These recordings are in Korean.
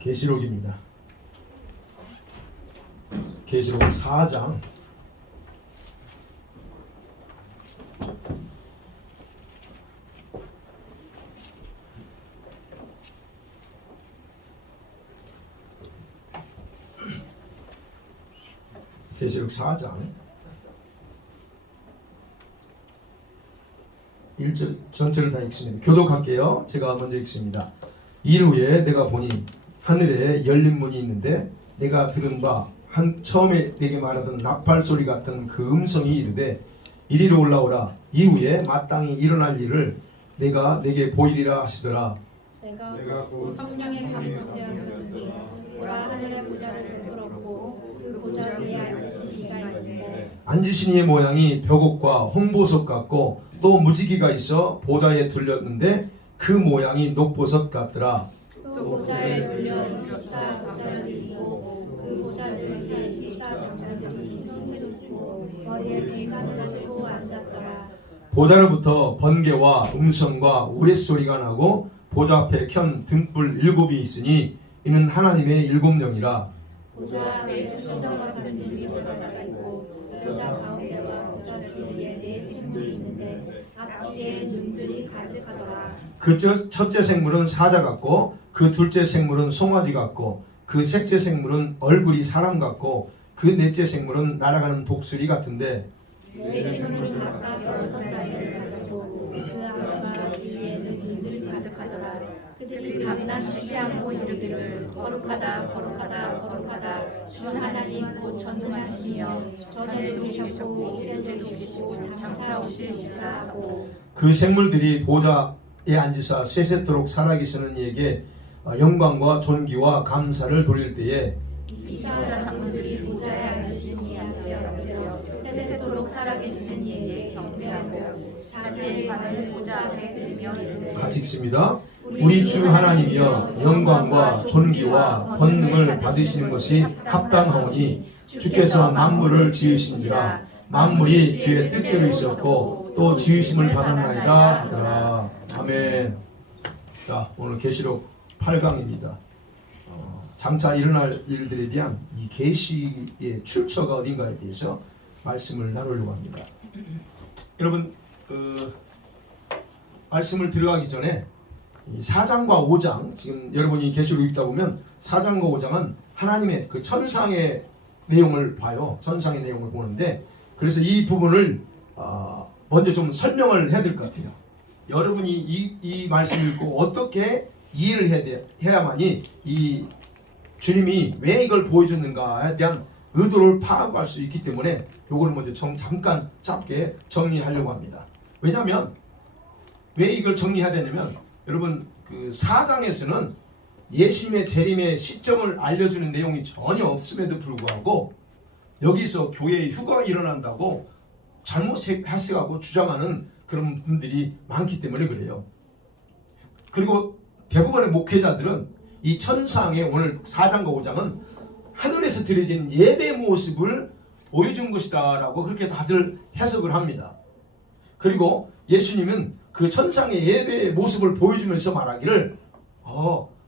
계시록입니다. 계시록 4장 계시록 4장 1절 전체를 다 읽습니다. 교독할게요. 제가 먼저 읽습니다. 이후에 내가 보니 하늘에 열린 문이 있는데 내가 들은 바 처음에 내게 말하던 나팔 소리 같은 그 음성이 이르되 이리로 올라오라. 이후에 마땅히 일어날 일을 내가 내게 보이리라 하시더라. 내가 성령의 감동되었느니 보라 하늘의 보좌를 베풀었고 그 보좌 위에 앉으신 이가 있는데 앉으신 이의 모양이 벽옥과 홍보석 같고 또 무지개가 있어 보좌에 둘렸는데 그 모양이 녹보석 같더라. 또 보좌에 둘려 24장자들이 있고 그 보좌들 위에 24장자들이 흰옷을 입고 머리에 빙관을 들고 앉았더라. 보좌로부터 번개와 음성과 우레소리가 나고 보좌 앞에 켠 등불 7이 있으니 이는 하나님의 7영이라. 보좌 앞에 수정과 같은 등이 올라가 있고 보좌 가운데와 보좌 주위에 4 생물이 있는데 앞뒤에 눈들이 가득하더라. 그 첫째 생물은 사자 같고 그 둘째 생물은 송아지 같고 그 셋째 생물은 얼굴이 사람 같고 그 넷째 생물은 날아가는 독수리 같은데 4 생물은 각각 6날개를 가지고 그 앞과 뒤에는 눈들이 가득하더라. 그들이 밤낮 쉬지 않고 이르기를 거룩하다 거룩하다 거룩하다 주 하나님 곧 전능하시며 전에도 계셨고 이제도 계시고 장차 오시리라 하고 그 생물들이 보좌에 앉으사 세세토록 살아계시는 이에게 영광과 존귀와 감사를 돌릴 때에 24 장로들이 보좌에 앉으신 이한테 엎드려 세세토록 살아계시는 이에게 경배하고 자기의 발을 보좌 앞에 들며 이르되 같이 읽습니다. 우리 주 하나님이여 영광과 존귀와 권능을 받으시는 것이 합당하오니 주께서 만물을 지으신지라 만물이 주의 뜻대로 있었고 또 지으심을 받았나이다 하더라. 아멘. 자, 오늘 계시록 8강입니다. 장차 일어날 일들에 대한 이 계시의 출처가 어딘가에 대해서 말씀을 나누려고 합니다. 여러분, 말씀을 들어가기 전에 4장과 5장, 지금 여러분이 계시록 읽다 보면 4장과 5장은 하나님의 그 천상의 내용을 봐요. 천상의 내용을 보는데, 그래서 이 부분을 먼저 좀 설명을 해야 될 것 같아요. 여러분이 이 말씀을 읽고 어떻게 이해를 해야만이 이 주님이 왜 이걸 보여줬는가에 대한 의도를 파악할 수 있기 때문에 이걸 먼저 잠깐 짧게 정리하려고 합니다. 왜냐하면 왜 이걸 정리해야 되냐면 여러분 그 4장에서는 예수님의 재림의 시점을 알려주는 내용이 전혀 없음에도 불구하고 여기서 교회에 휴거가 일어난다고 잘못 해석하고 주장하는 그런 분들이 많기 때문에 그래요. 그리고 대부분의 목회자들은 이 천상의 오늘 4장과 5장은 하늘에서 드려진 예배 모습을 보여준 것이다 라고 그렇게 다들 해석을 합니다. 그리고 예수님은 그 천상의 예배의 모습을 보여주면서 말하기를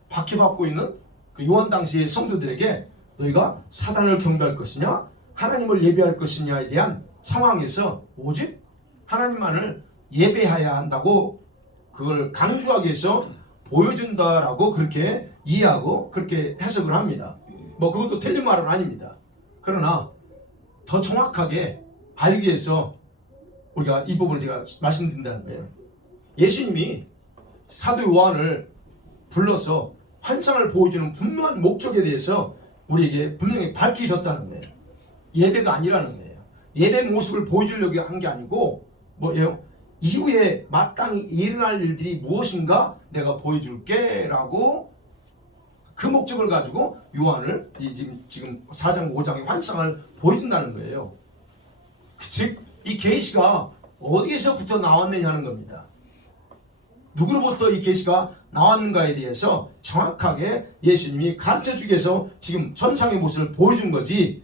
박해받고 있는 그 요한 당시의 성도들에게 너희가 사단을 경배할 것이냐 하나님을 예배할 것이냐에 대한 상황에서 오직 하나님만을 예배해야 한다고 그걸 강조하기 위해서 보여준다라고 그렇게 이해하고 그렇게 해석을 합니다. 뭐 그것도 틀린 말은 아닙니다. 그러나 더 정확하게 알기 위해서 우리가 이 부분을 제가 말씀드린다는 거예요. 예수님이 사도 요한을 불러서 환상을 보여주는 분명한 목적에 대해서 우리에게 분명히 밝히셨다는 거예요. 예배가 아니라는 거예요. 예배 모습을 보여주려고 한 게 아니고 뭐예요? 이후에 마땅히 일어날 일들이 무엇인가 내가 보여줄게 라고 그 목적을 가지고 요한을 지금 4장 5장의 환상을 보여준다는 거예요. 즉 이 계시가 어디에서부터 나왔느냐 하는 겁니다. 누구로부터 이 계시가 나왔는가에 대해서 정확하게 예수님이 가르쳐주기 위해서 지금 천상의 모습을 보여준 거지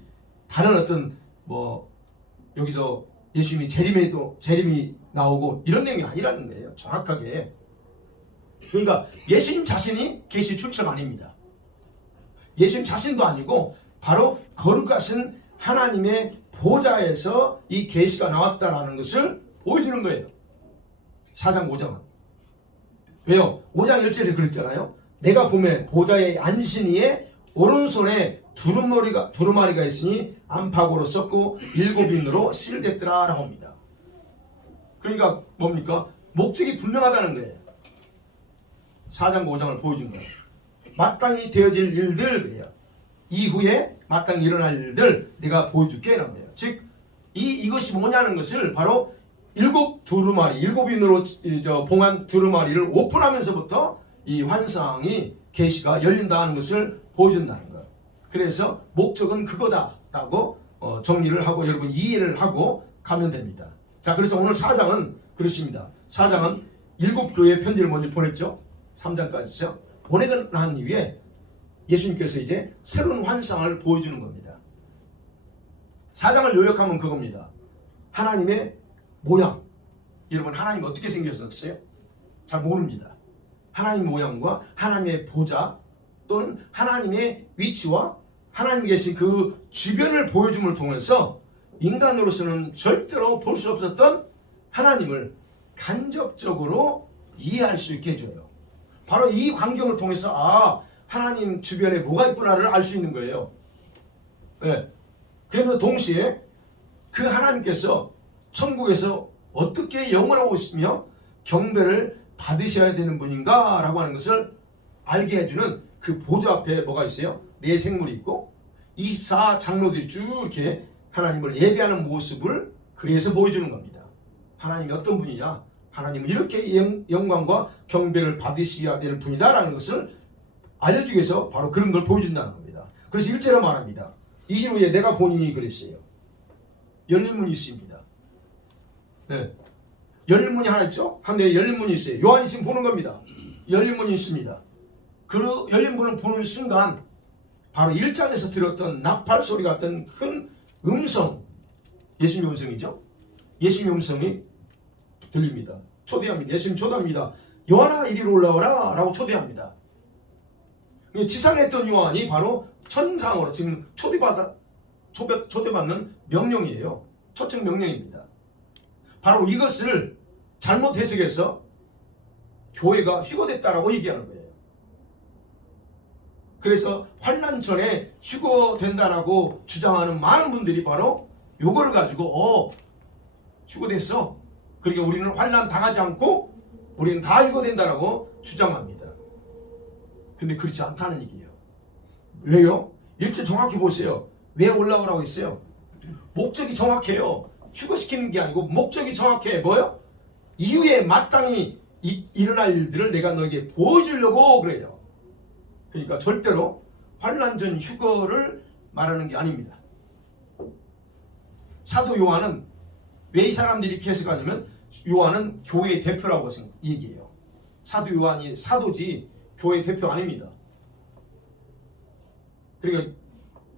다른 어떤 뭐 여기서 예수님이 재림이 나오고 이런 내용이 아니라는 거예요. 정확하게. 그러니까 예수님 자신이 계시 출처가 아닙니다. 예수님 자신도 아니고 바로 거룩하신 하나님의 보좌에서 이 계시가 나왔다라는 것을 보여주는 거예요. 4장 5장은. 왜요? 5장 1절에서 그랬잖아요. 내가 보매 보좌의 앉으신 이의 오른손에 두루마리가 있으니 안팎으로 썩고 7인으로 실됐더라 라고 합니다. 그러니까 뭡니까? 목적이 분명하다는 거예요. 4장 5장을 보여준 거예요. 마땅히 되어질 일들 그래요. 이후에 마땅히 일어날 일들 내가 보여줄게 라는 거예요. 즉 이것이 뭐냐는 것을 바로 7인으로 봉한 두루마리를 오픈하면서부터 이 환상이 계시가 열린다는 것을 보여준다는 거예요. 그래서 목적은 그거다라고 정리를 하고 여러분 이해를 하고 가면 됩니다. 자, 그래서 오늘 4장은 그렇습니다. 4장은 7교회에 편지를 먼저 보냈죠. 3장까지죠. 보내고 난 이후에 예수님께서 이제 새로운 환상을 보여주는 겁니다. 4장을 요약하면 그겁니다. 하나님의 모양. 여러분 하나님 어떻게 생겼었어요? 잘 모릅니다. 하나님 모양과 하나님의 보좌 또는 하나님의 위치와 하나님 계신 그 주변을 보여줌을 통해서 인간으로서는 절대로 볼 수 없었던 하나님을 간접적으로 이해할 수 있게 해줘요. 바로 이 광경을 통해서 하나님 주변에 뭐가 있구나를 알 수 있는 거예요. 네. 그러면서 동시에 그 하나님께서 천국에서 어떻게 영원하시며 경배를 받으셔야 되는 분인가 라고 하는 것을 알게 해주는 그 보좌 앞에 뭐가 있어요? 네 생물이 있고 24장로들이 쭉 이렇게 하나님을 예배하는 모습을 그래서 보여주는 겁니다. 하나님이 어떤 분이냐? 하나님은 이렇게 영광과 경배를 받으셔야 될 분이다 라는 것을 알려주기 위해서 바로 그런 걸 보여준다는 겁니다. 그래서 1절에 말합니다. 2절 후에 내가 보니 그랬어요. 열린 문이 있습니다. 네. 열린 문이 하나 있죠? 한 대에 열린 문이 있어요. 요한이 지금 보는 겁니다. 열린 문이 있습니다. 그 열린 문을 보는 순간 바로 1장에서 들었던 나팔 소리 같은 큰 음성, 예수님의 음성이죠. 예수님의 음성이 들립니다. 초대합니다. 예수님 초대합니다. 요한아 이리로 올라와라 라고 초대합니다. 지상에 있던 요한이 바로 천상으로 지금 초대받는 명령이에요. 초청 명령입니다. 바로 이것을 잘못 해석해서 교회가 휴거됐다라고 얘기하는 거예요. 그래서 환난 전에 휴거된다라고 주장하는 많은 분들이 바로 요거를 가지고 휴거됐어. 그러니까 우리는 환난 당하지 않고 우리는 다 휴거된다라고 주장합니다. 근데 그렇지 않다는 얘기예요. 왜요? 일절 정확히 보세요. 왜 올라오라고 했어요? 목적이 정확해요. 휴거시키는 게 아니고 목적이 정확해. 뭐요? 이후에 마땅히 일어날 일들을 내가 너에게 보여주려고 그래요. 그러니까 절대로 환난 전 휴거를 말하는 게 아닙니다. 사도 요한은 왜 이 사람들이 이렇게 해석하냐면 요한은 교회의 대표라고 얘기해요. 사도 요한이 사도지 교회의 대표 아닙니다. 그러니까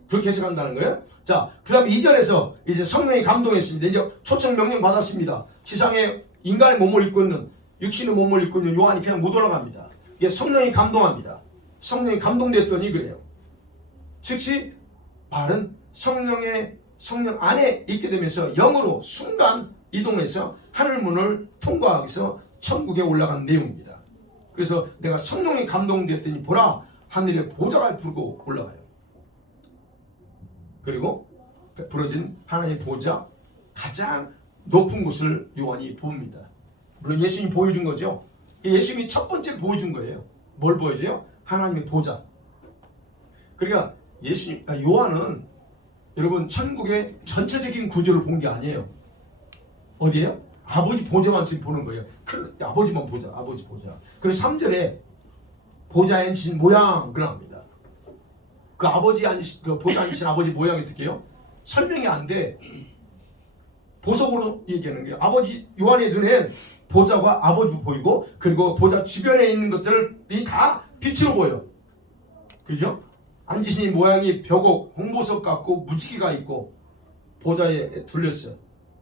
그렇게 해석한다는 거예요. 자, 그 다음에 2절에서 이제 성령이 감동했습니다. 이제 초청 명령 받았습니다. 지상에 인간의 몸을 입고 있는 육신의 몸을 입고 있는 요한이 그냥 못 올라갑니다. 이게 성령이 감동합니다. 성령이 감동됐더니 그래요. 즉시 말은 성령 안에 있게 되면서 영으로 순간 이동해서 하늘문을 통과하기 위해서 천국에 올라간 내용입니다. 그래서 내가 성령이 감동됐더니 보라 하늘에 보좌가 부르고 올라가요. 그리고 부러진 하나님의 보좌 가장 높은 곳을 요한이 봅니다. 물론 예수님이 보여준 거죠. 예수님이 첫 번째 보여준 거예요. 뭘 보여줘요? 하나님의 보좌. 그러니까 요한은 여러분 천국의 전체적인 구조를 본 게 아니에요. 어디에요? 아버지 보좌만 지금 보는 거예요. 아버지만 보자. 아버지 보좌. 그래서 3절에 보좌에 앉으신 모양 그럽니다. 그 보좌에 앉으신 아버지 모양이 어떻게요? 설명이 안 돼. 보석으로 얘기하는 거예요. 아버지 요한의 눈엔 보좌가 아버지 보이고 그리고 보좌 주변에 있는 것들이 다 빛으로 보여. 그죠? 앉으신 모양이 벽옥, 홍보석 같고 무지개가 있고 보좌에 둘렸어.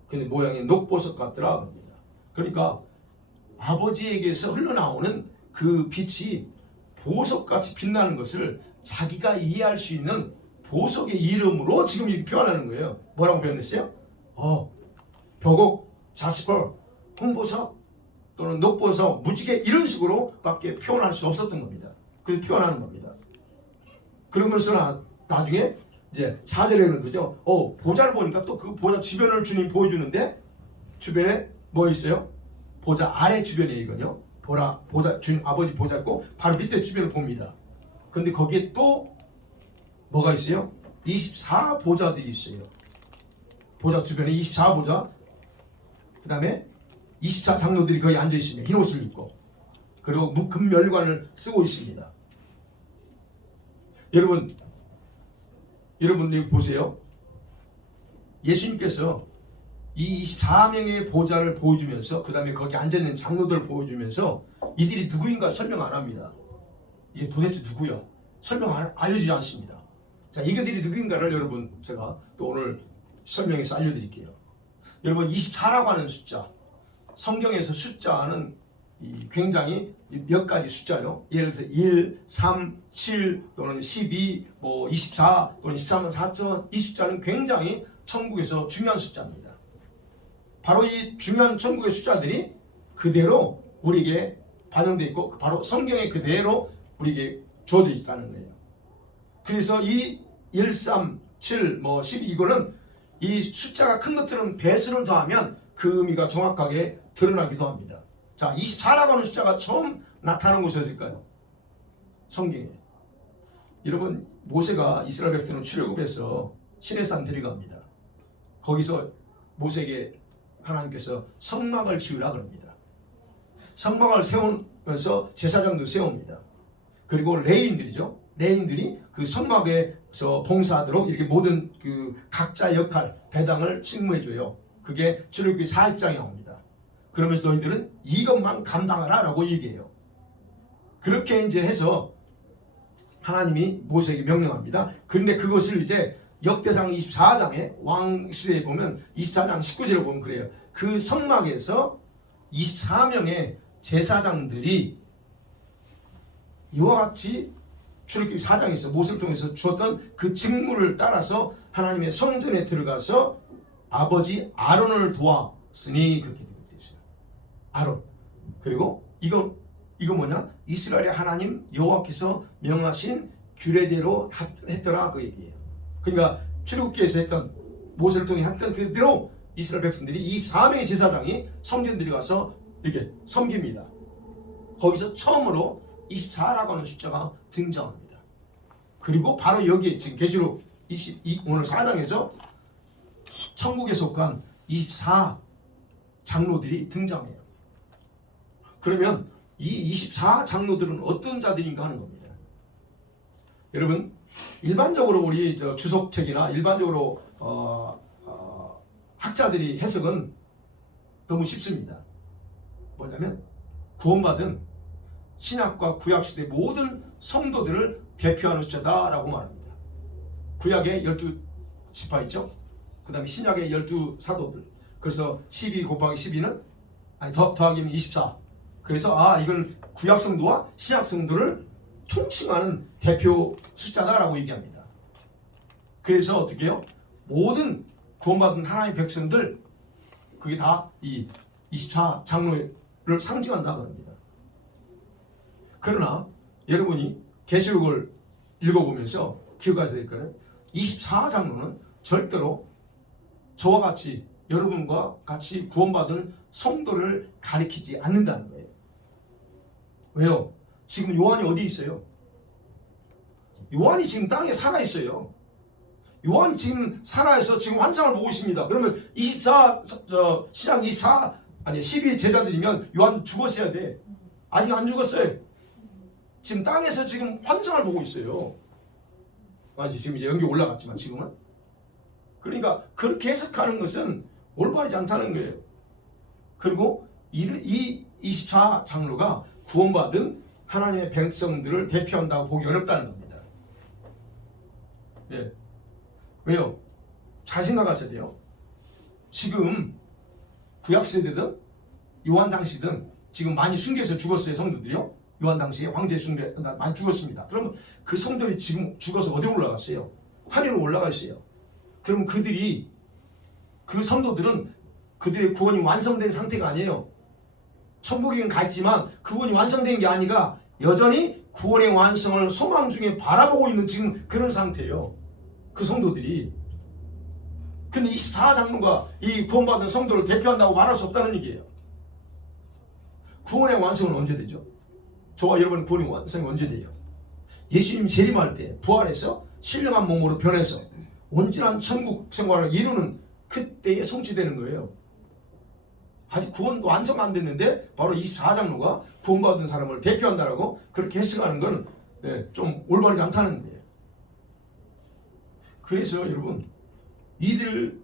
근데 모양이 녹보석 같더라 합니다. 그러니까 아버지에게서 흘러나오는 그 빛이 보석같이 빛나는 것을 자기가 이해할 수 있는 보석의 이름으로 지금 이렇게 표현하는 거예요. 뭐라고 표현했어요? 벽옥, 자스퍼, 홍보석 또는 녹보석, 무지개 이런 식으로 밖에 표현할 수 없었던 겁니다. 그래서 표현하는 겁니다. 그러면서 나중에 이제 4절에는 그죠? 보좌를 보니까 또 그 보좌 주변을 주님 보여주는데 주변에 뭐 있어요? 보좌 아래 주변에 이거요. 보좌 주님 아버지 보좌 있고 바로 밑에 주변을 봅니다. 근데 거기에 또 뭐가 있어요? 24보좌들이 있어요. 보좌 주변에 24보좌. 그 다음에 24장로들이 거기 앉아 있습니다. 흰 옷을 입고. 그리고 금멸관을 쓰고 있습니다. 여러분들 보세요. 예수님께서 이 24명의 보좌를 보여주면서 그 다음에 거기 앉아있는 장로들을 보여주면서 이들이 누구인가 설명 안 합니다. 이게 도대체 누구야? 설명 알려주지 않습니다. 자, 이들이 누구인가를 여러분 제가 또 오늘 설명해서 알려드릴게요. 여러분 24라고 하는 숫자, 성경에서 숫자는 굉장히 몇 가지 숫자요. 예를 들어서 1, 3, 7 또는 12, 24 또는 13만 4천 이 숫자는 굉장히 천국에서 중요한 숫자입니다. 바로 이 중요한 천국의 숫자들이 그대로 우리에게 반영되어 있고 바로 성경에 그대로 우리에게 주어져 있다는 거예요. 그래서 이 1, 3, 7, 12 이거는 이 숫자가 큰 것들은 배수를 더하면 그 의미가 정확하게 드러나기도 합니다. 자, 24라고 하는 숫자가 처음 나타난 곳이 어딜까요? 성경에. 여러분, 모세가 이스라엘 백성을 출애굽해서 시내산 데려갑니다. 거기서 모세에게 하나님께서 성막을 지으라 그럽니다. 성막을 세우면서 제사장도 세웁니다. 그리고 레위인들이죠. 레위인들이 그 성막에서 봉사하도록 이렇게 모든 그 각자 역할, 배당을 직무해줘요. 그게 출애굽기 40장에 나옵니다. 그러면서 너희들은 이것만 감당하라 라고 얘기해요. 그렇게 이제 해서 하나님이 모세에게 명령합니다. 그런데 그것을 이제 역대상 24장에 왕시대에 보면 24장 19절에 보면 그래요. 그 성막에서 24명의 제사장들이 이와 같이 출애굽기 4장에서 모세를 통해서 주었던 그 직무를 따라서 하나님의 성전에 들어가서 아버지 아론을 도왔으니 그렇게 되어 있어요. 아론. 그리고 이거 뭐냐? 이스라엘의 하나님 여호와께서 명하신 규례대로 했더라 그 얘기예요. 그러니까 출애굽기에서 했던 모세를 통해 했던 그대로 이스라엘 백성들이 24명의 제사장이 성전 들어가서 이렇게 섬깁니다. 거기서 처음으로 24라고 하는 숫자가 등장합니다. 그리고 바로 여기에 지금 계시록 오늘 4장에서 천국에 속한 24 장로들이 등장해요. 그러면 이 24 장로들은 어떤 자들인가 하는 겁니다. 여러분, 일반적으로 우리 주석책이나 일반적으로 학자들이 해석은 너무 쉽습니다. 뭐냐면 구원받은 신약과 구약시대 모든 성도들을 대표하는 숫자다라고 말합니다. 구약에 12지파 있죠. 그 다음에 신약에 12사도들. 그래서 12 곱하기 12는 더하기면 24. 그래서 이건 구약 성도와 신약 성도를 통칭하는 대표 숫자다라고 얘기합니다. 그래서 어떻게 해요? 모든 구원받은 하나님의 백성들 그게 다 이 24 장로를 상징한다 그럽니다. 그러나 여러분이 계시록을 읽어보면서 기억하셔야 될 거는 24 장로는 절대로 저와 같이 여러분과 같이 구원받은 성도를 가리키지 않는다는 거예요. 왜요? 지금 요한이 어디 있어요? 요한이 지금 땅에 살아 있어요. 요한이 지금 살아서 지금 환상을 보고 있습니다. 그러면 12 제자들이면 요한 죽었어야 돼. 아직 안 죽었어요. 지금 땅에서 지금 환상을 보고 있어요. 지금 이제 연기 올라갔지만 지금은. 그러니까 그렇게 해석하는 것은 올바르지 않다는 거예요. 그리고 이 24 장로가 구원받은 하나님의 백성들을 대표한다고 보기 어렵다는 겁니다. 예. 왜요? 잘 생각하셔야 돼요. 지금 구약시대든 요한 당시든 지금 많이 숨겨서 죽었어요, 성도들이요. 요한 당시에 황제 숭배 많이 죽었습니다. 그러면 그 성도들이 지금 죽어서 어디 올라갔어요? 하늘로 올라갔어요. 그럼 그 성도들은 그들의 구원이 완성된 상태가 아니에요. 천국에는 갔지만 구원이 완성된 게 아니라 여전히 구원의 완성을 소망 중에 바라보고 있는 지금 그런 상태예요. 그 성도들이. 근데 24장로가 이 구원받은 성도를 대표한다고 말할 수 없다는 얘기예요. 구원의 완성은 언제 되죠? 저와 여러분 구원의 완성이 언제 돼요? 예수님이 재림할 때 부활해서 신령한 몸으로 변해서 온전한 천국 생활을 이루는 그때에 성취되는 거예요. 아직 구원도 완성 안 됐는데 바로 24장로가 구원받은 사람을 대표한다라고 그렇게 해석하는 건 좀 올바르지 않다는 거예요. 그래서 여러분 이들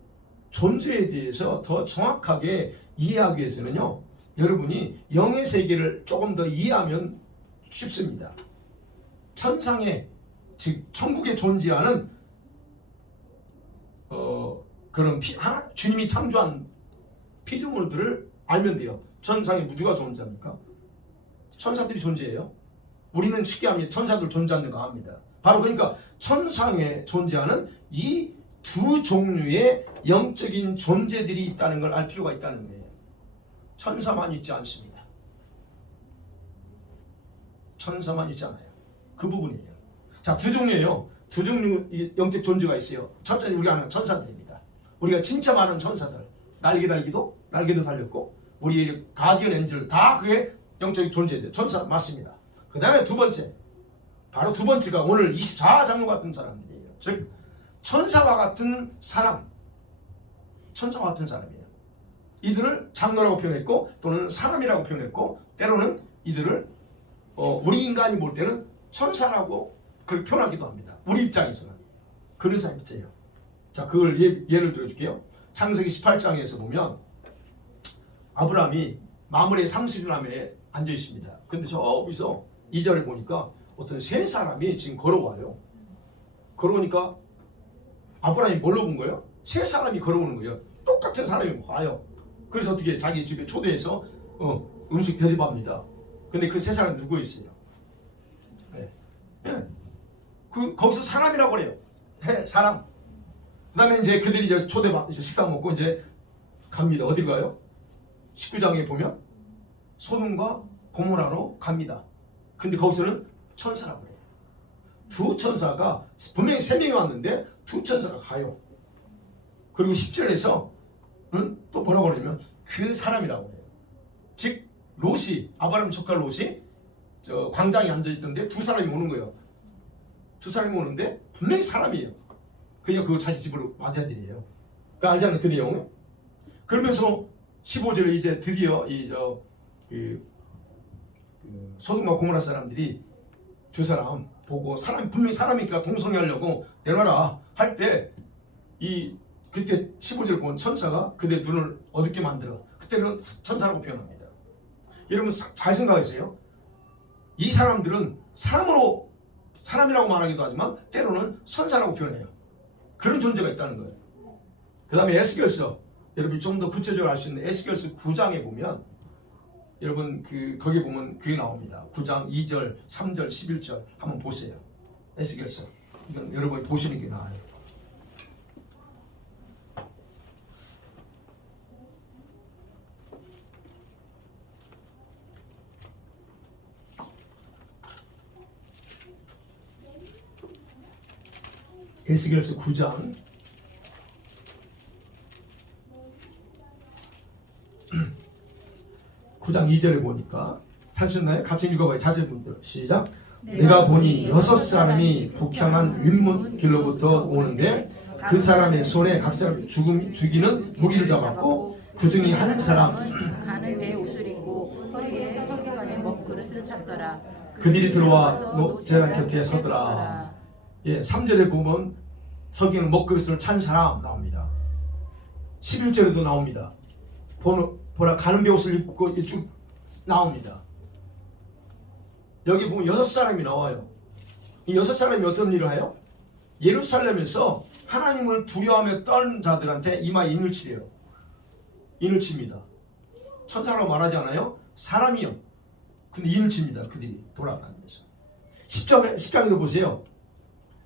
존재에 대해서 더 정확하게 이해하기 위해서는요, 여러분이 영의 세계를 조금 더 이해하면 쉽습니다. 천상에, 즉 천국에 존재하는 그런 주님이 창조한 피조물들을 알면 돼요. 천상에 누가 존재합니까? 천사들이 존재해요. 우리는 쉽게 합니다. 천사들 존재하는 거 압니다. 바로 그러니까 천상에 존재하는 이 두 종류의 영적인 존재들이 있다는 걸 알 필요가 있다는 거예요. 천사만 있지 않습니다. 천사만 있지 않아요. 그 부분이에요. 자, 두 종류예요. 두 종류 영적 존재가 있어요. 첫째는 우리가 아는 천사들입니다. 우리가 진짜 많은 천사들, 날개도 달렸고 우리 가디언 엔젤 다 그게 영적 존재죠. 천사 맞습니다. 그 다음에 두 번째가 오늘 24장로 같은 사람들이에요. 즉 천사와 같은 사람, 천사와 같은 사람이에요. 이들을 장로라고 표현했고 또는 사람이라고 표현했고 때로는 이들을 우리 인간이 볼 때는 천사라고 그렇게 표현하기도 합니다. 우리 입장에서는 그런 사람이 있어요. 자, 그걸 예를 들어줄게요. 창세기 18장에서 보면 아브라함이 마므레 상수리남에 앉아 있습니다. 근데 저기서 2절에 보니까 어떤 세 사람이 지금 걸어와요. 걸어오니까 아브라함이 뭘로 본 거예요? 세 사람이 걸어오는 거예요. 똑같은 사람이 와요. 그래서 어떻게 자기 집에 초대해서 음식 대접합니다. 근데 그 세 사람이 누구였어요? 거기서 사람이라고 그래요. 사람. 그 다음에 이제 그들이 이제 식사 먹고 이제 갑니다. 어디로 가요? 19장에 보면 소돔과 고모라로 갑니다. 근데 거기서는 천사라고 해요. 두 천사가 분명히 세 명이 왔는데 두 천사가 가요. 그리고 10절에서 또 뭐라고 그러냐면 그 사람이라고 해요. 즉 롯이, 아브라함 조카 롯이 저 광장에 앉아있던데 두 사람이 오는 거예요. 두 사람이 오는데 분명히 사람이에요. 그냥 그걸 자기 집으로 맞아들이에요. 그 알잖아요, 그 내용. 그러면서 15절에 이제 드디어 소돔과 고모라 사람들이 두 사람 보고 분명히 사람이니까 동성애하려고 내놔라 할 때 그때 15절 본 천사가 그들의 눈을 어둡게 만들어. 그때는 천사라고 표현합니다. 여러분 잘 생각하세요. 이 사람들은 사람이라고 말하기도 하지만 때로는 선사라고 표현해요. 그런 존재가 있다는 거예요. 그 다음에 에스겔서, 여러분이 좀 더 구체적으로 알 수 있는 에스겔서 9장에 보면 여러분 거기에 보면 그게 나옵니다. 9장 2절, 3절, 11절 한번 보세요. 에스겔서. 이건 여러분이 보시는 게 나아요. 에스겔서 9장 9장 2절에 보니까 찾으셨나요? 같이 읽어봐요. 자제분들 시작. 내가 보니 6사람이 북향한 윗문 길로부터 오는데 그 사람의 손에 각 사람 죽이는 무기를 잡았고 그 중에 한 사람 하늘에 옷을 입고 허리에 서기관의 먹그릇을 찼더라. 그들이 들어와 제단 곁에 서더라. 3절에 보면 서기관 먹그릇을 찬 사람 나옵니다. 11절에도 나옵니다. 보라 가는배 옷을 입고 쭉 나옵니다. 여기 보면 6사람이 나와요. 이 6사람이 어떤 일을 해요? 예루살렘에서 하나님을 두려워하며 떠는 자들한테 이마에 인을 치래요. 인을 칩니다. 천사라고 말하지 않아요? 사람이요. 근데 일을 칩니다. 그들이 돌아다니면서. 10장에도 보세요.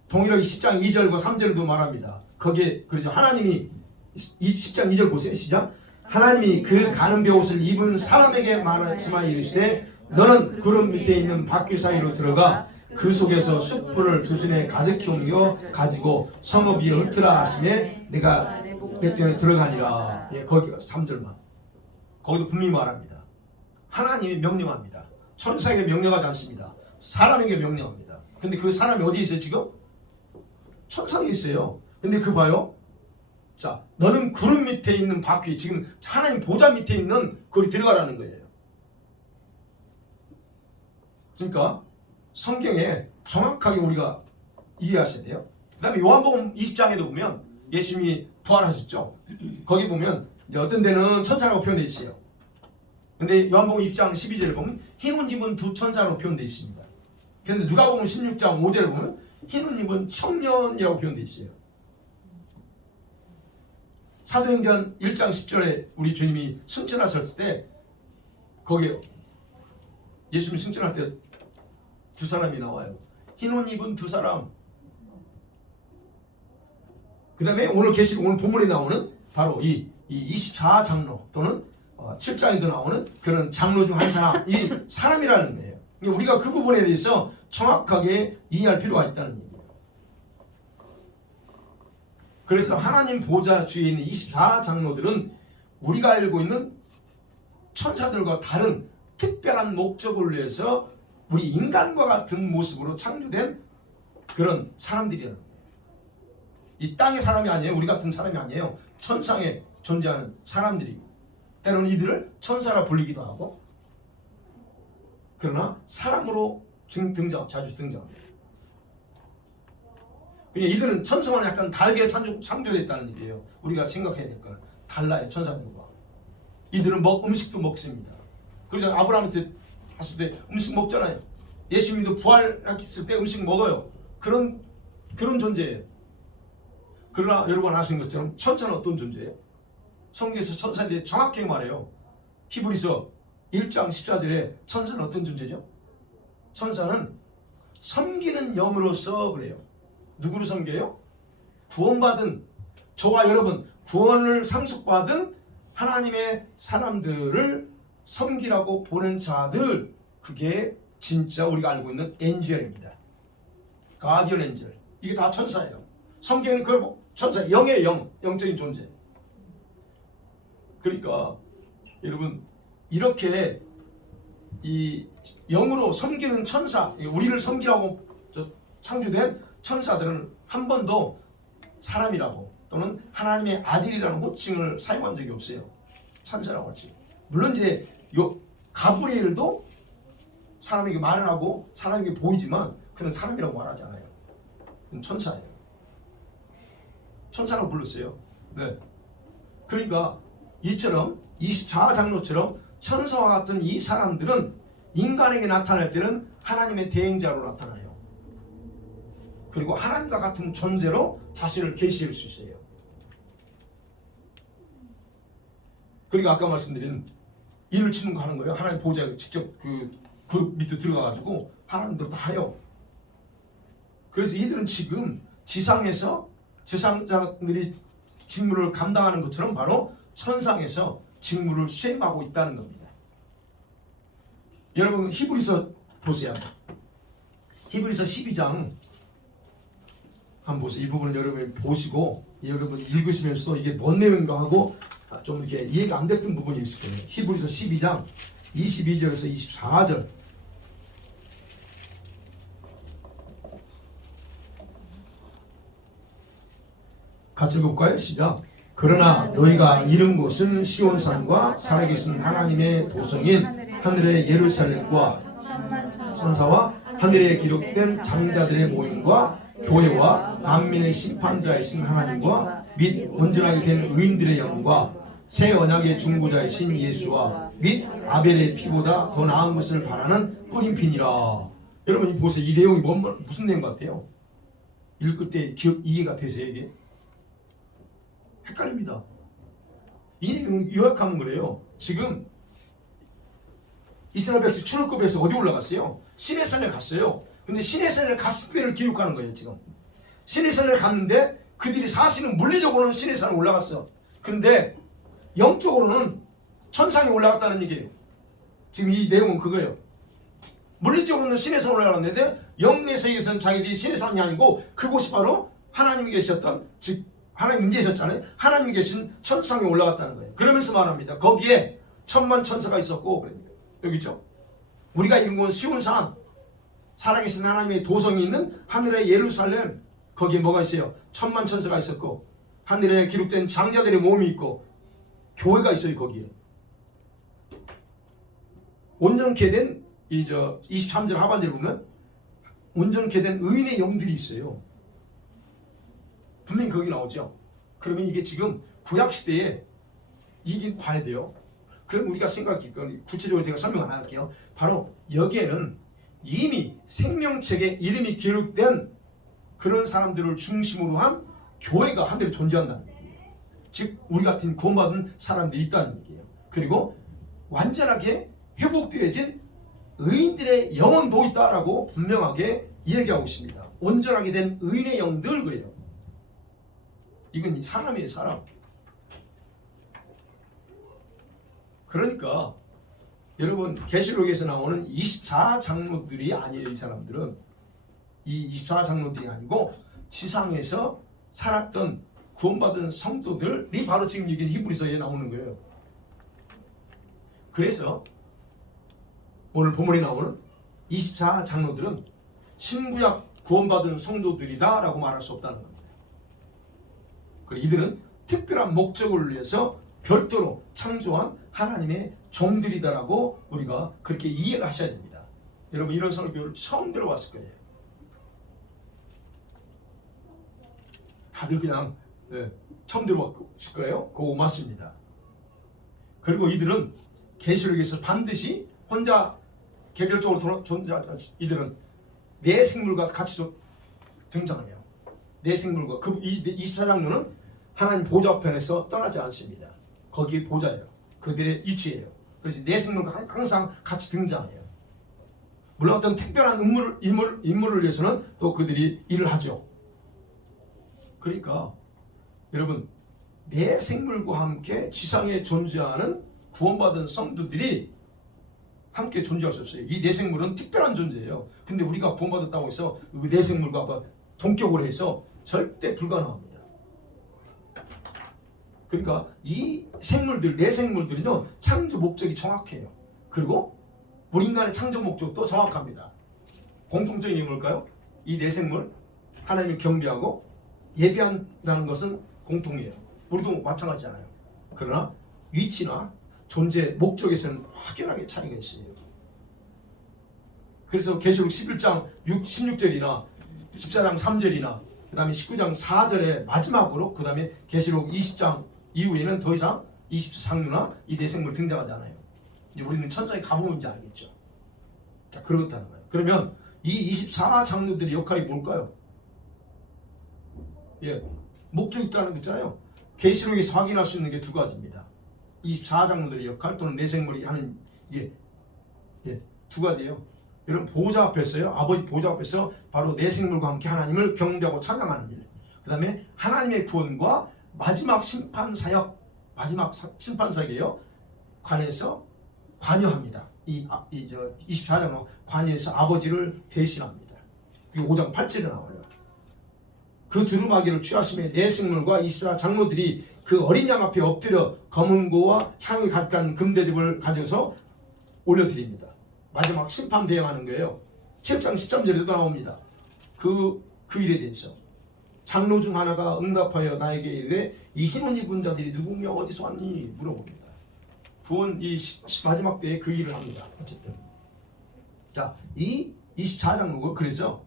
동일하게 10장 2절과 3절에도 말합니다. 거기에 그러죠. 하나님이 10장 2절 보세요. 시작. 하나님이 그 가는 베옷을 입은 사람에게 말하지만 이르시되 너는 구름 밑에 있는 바퀴 사이로 들어가 그 속에서 숯불을 두 손에 가득히 옮겨 가지고 성읍 위에 흩으라 하시매 내가 내 때에 들어가니라. 예, 거기 3절만. 거기도 분명히 말합니다. 하나님이 명령합니다. 천사에게 명령하지 않습니다. 사람에게 명령합니다. 근데 그 사람이 어디에 있어요 지금? 천상에 있어요. 근데 그 봐요. 자, 너는 구름 밑에 있는 바퀴, 지금 하나님 보좌 밑에 있는 거기 들어가라는 거예요. 그러니까 성경에 정확하게 우리가 이해하셔야 돼요. 그 다음에 요한복음 20장에도 보면 예수님이 부활하셨죠. 거기 보면 이제 어떤 데는 천사라고 표현되어 있어요. 근데 요한복음 20장 12절을 보면 흰 옷 입은 두 천사로 표현되어 있습니다. 그런데 누가복음 16장 5절을 보면 흰 옷 입은 청년이라고 표현되어 있어요. 사도행전 1장 10절에 우리 주님이 승천하셨을 때 거기에 예수님이 승천할 때 두 사람이 나와요. 흰 옷 입은 두 사람. 그 다음에 오늘 계시록 오늘 본문에 나오는 바로 이 24장로 또는 7장에도 나오는 그런 장로 중 한 사람, 이 사람이라는 거예요. 우리가 그 부분에 대해서 정확하게 이해할 필요가 있다는 얘기예요. 그래서 하나님 보좌 주위에 있는 24장로들은 우리가 알고 있는 천사들과 다른 특별한 목적을 위해서 우리 인간과 같은 모습으로 창조된 그런 사람들이라는 거예요. 이 땅의 사람이 아니에요. 우리 같은 사람이 아니에요. 천상에 존재하는 사람들이고 때로는 이들을 천사라 불리기도 하고 그러나 사람으로 자주 등장합니다. 그러니까 이들은 천사와는 약간 다르게 창조됐다는 얘기예요. 우리가 생각해야 될 건 달라요. 천사들과. 이들은 음식도 먹습니다. 그래서 아브라함한테 했을 때 음식 먹잖아요. 예수님도 부활했을 때 음식 먹어요. 그런 존재예요. 그러나 여러분 아시는 것처럼 천사는 어떤 존재예요? 성경에서 천사에 대해 정확하게 말해요. 히브리서 1장 14절에 천사는 어떤 존재죠? 천사는 섬기는 영으로서 그래요. 누구를 섬겨요? 구원받은 저와 여러분 구원을 상속받은 하나님의 사람들을 섬기라고 보낸 자들, 그게 진짜 우리가 알고 있는 엔젤입니다. 가디언 엔젤. 이게 다 천사예요. 성경은 그걸 천사, 영의 영적인 존재. 그러니까 여러분 이렇게 이 영으로 섬기는 천사, 우리를 섬기라고 창조된 천사들은 한 번도 사람이라고 또는 하나님의 아들이라는 호칭을 사용한 적이 없어요. 천사라고 하지. 물론 이제 가브리엘도 사람에게 말을 하고 사람에게 보이지만 그는 사람이라고 말하지 않아요. 그는 천사예요. 천사라고 불렀어요. 네. 그러니까 이처럼 24장로처럼 천사와 같은 이 사람들은 인간에게 나타날 때는 하나님의 대행자로 나타나요. 그리고 하나님과 같은 존재로 자신을 계시할 수 있어요. 그러니까 아까 말씀드린 일을 치는 거 하는 거예요. 하나님 보좌에 직접 그 그룹 밑에 들어가가지고 하나님들 다 해요. 그래서 이들은 지금 지상에서 지상자들이 직무를 감당하는 것처럼 바로 천상에서 직무를 수행하고 있다는 겁니다. 여러분 히브리서 보세요. 히브리서 12장 한번 보세요. 이 부분은 여러분이 보시고 여러분 읽으시면서도 이게 뭔 내용인가 하고 좀 이렇게 이해가 안 됐던 부분이 있을 거예요. 히브리서 12장 22절에서 24절 같이 읽을까요? 시작. 그러나 너희가 이른 곳은 시온산과 살아계신 하나님의 도성인 하늘의 예루살렘과 천사와 하늘에 기록된 장자들의 모임과 교회와 만민의 심판자이신 하나님과 및 온전하게 된 의인들의 영과 새 언약의 중보자이신 예수와 및 아벨의 피보다 더 나은 것을 바라는 뿌림핀이라. 여러분 보세요. 이 내용이 무슨 내용 같아요? 읽을 때 이해가 되세요? 이게? 헷갈립니다. 이 내용 요약하면 그래요. 지금 이스라엘 백성 출애굽에서 어디 올라갔어요? 시내산에 갔어요. 근데 시내산에 갔을 때를 기록하는 거예요. 지금 시내산에 갔는데 그들이 사실은 물리적으로는 시내산에 올라갔어. 그런데 영적으로는 천상에 올라갔다는 얘기예요. 지금 이 내용은 그거예요. 물리적으로는 시내산에 올라갔는데 영내 세계에서는 자기들이 시내산이 아니고 그곳이 바로 하나님이 계셨던, 즉 하나님 임재하셨잖아요. 하나님이 계신 천상에 올라갔다는 거예요. 그러면서 말합니다. 거기에 천만 천사가 있었고, 그럽니다. 여기 있죠. 우리가 이룬 건 시온산, 살아계신 하나님의 도성이 있는 하늘의 예루살렘, 거기에 뭐가 있어요? 천만 천사가 있었고, 하늘에 기록된 장자들의 몸이 있고, 교회가 있어요. 거기에 온전케 된 23절 하반절에 보면 온전케 된 의인의 영들이 있어요. 분명히 거기 나오죠. 그러면 이게 지금 구약시대에 이게 봐야 돼요. 그럼 우리가 생각해, 구체적으로 제가 설명 안 할게요. 바로 여기에는 이미 생명책에 이름이 기록된 그런 사람들을 중심으로 한 교회가 한대로 존재한다는 얘기예요. 즉 우리 같은 구원받은 사람들이 있다는 얘기예요. 그리고 완전하게 회복되어진 의인들의 영혼도 있다라고 분명하게 이야기하고 있습니다. 온전하게 된 의인의 영들, 그래요. 이건 사람이에요. 사람. 그러니까 여러분 계시록에서 나오는 24장로들이 아니에요. 이 사람들은 이 24장로들이 아니고 지상에서 살았던 구원받은 성도들이 바로 지금 여기 히브리서에 나오는 거예요. 그래서 오늘 본문에 나오는 24장로들은 신구약 구원받은 성도들이다 라고 말할 수 없다는 겁니다. 그리고 이들은 특별한 목적을 위해서 별도로 창조한 하나님의 종들이다라고 우리가 그렇게 이해를 하셔야 됩니다. 여러분 이런 설교를 처음 들어봤을 거예요. 다들 그냥 처음 들어봤을 거예요. 그거 맞습니다. 그리고 이들은 계시록에서 반드시 혼자 개별적으로 존재하지, 이들은 내 생물과 같이 등장해요. 내 생물과 이 24장로는 하나님 보좌 앞에서 떠나지 않습니다. 거기에 보좌예요. 그들의 위치예요. 그래서 내 생물과 항상 같이 등장해요. 물론 어떤 특별한 임무를 위해서는 또 그들이 일을 하죠. 그러니까 여러분 내 생물과 함께 지상에 존재하는 구원받은 성도들이 함께 존재할 수 없어요. 이 내생물은 특별한 존재예요. 근데 우리가 구원받았다고 해서 그 내생물과 동격을 해서 절대 불가능합니다. 그러니까 이 생물들, 내생물들은요 창조 목적이 정확해요. 그리고 우리 인간의 창조 목적도 정확합니다. 공통적인 게 뭘까요? 이 내생물 하나님을 경배하고 예배한다는 것은 공통이에요. 우리도 마찬가지잖아요. 그러나 위치나 존재 목적에서는 확연하게 차이가 있어요. 그래서 계시록 11장 16절이나 14장 3절이나 그 다음에 19장 4절에 마지막으로 그 다음에 계시록 20장 이후에는 더 이상 24장로나 이 내생물 등장하지 않아요. 이제 우리는 천장에 가보면 이제 알겠죠. 자, 그렇다는 거예요. 그러면 이 24장로들의 역할이 뭘까요? 예, 목적이 있다는 거 있잖아요. 계시록에서 확인할 수 있는 게 두 가지입니다. 24장로들의 역할 또는 내생물이 하는 두 가지예요. 여러분 보좌 앞에서요. 아버지 보좌 앞에서 바로 내생물과 함께 하나님을 경배하고 찬양하는 일. 그 다음에 하나님의 구원과 마지막 심판 사역, 마지막 심판 사역이에요. 관해서 관여합니다. 이 24장로 관여해서 아버지를 대신합니다. 그게 5장 8절에 나와요. 그 두루마기를 취하심에 내생물과 24장로들이 그 어린 양 앞에 엎드려 검은고와 향이 가득한 금대접을 가져서 올려드립니다. 마지막 심판 대행하는 거예요. 7장 13절에도 나옵니다. 그 일에 대해서 장로 중 하나가 응답하여 나에게 이르되 이 흰옷 입은 자들이 누구며 어디서 왔니? 물어봅니다. 구원 이 마지막 때에 그 일을 합니다. 어쨌든 자, 이 24장로가 그래서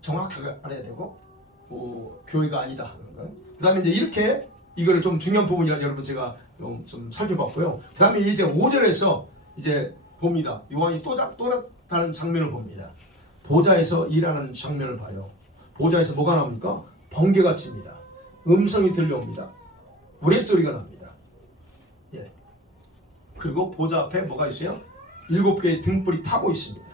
정확하게 알아야 되고 교회가 아니다 하는 거. 그 다음에 이제 이렇게 이거를 좀 중요한 부분이라 여러분 제가 좀 살펴봤고요. 그 다음에 이제 5절에서 이제 봅니다. 요한이 또 다른 장면을 봅니다. 보좌에서 일하는 장면을 봐요. 보좌에서 뭐가 나옵니까? 번개가 칩니다. 음성이 들려옵니다. 우레소리가 납니다. 예. 그리고 보좌 앞에 뭐가 있어요? 7개의 등불이 타고 있습니다.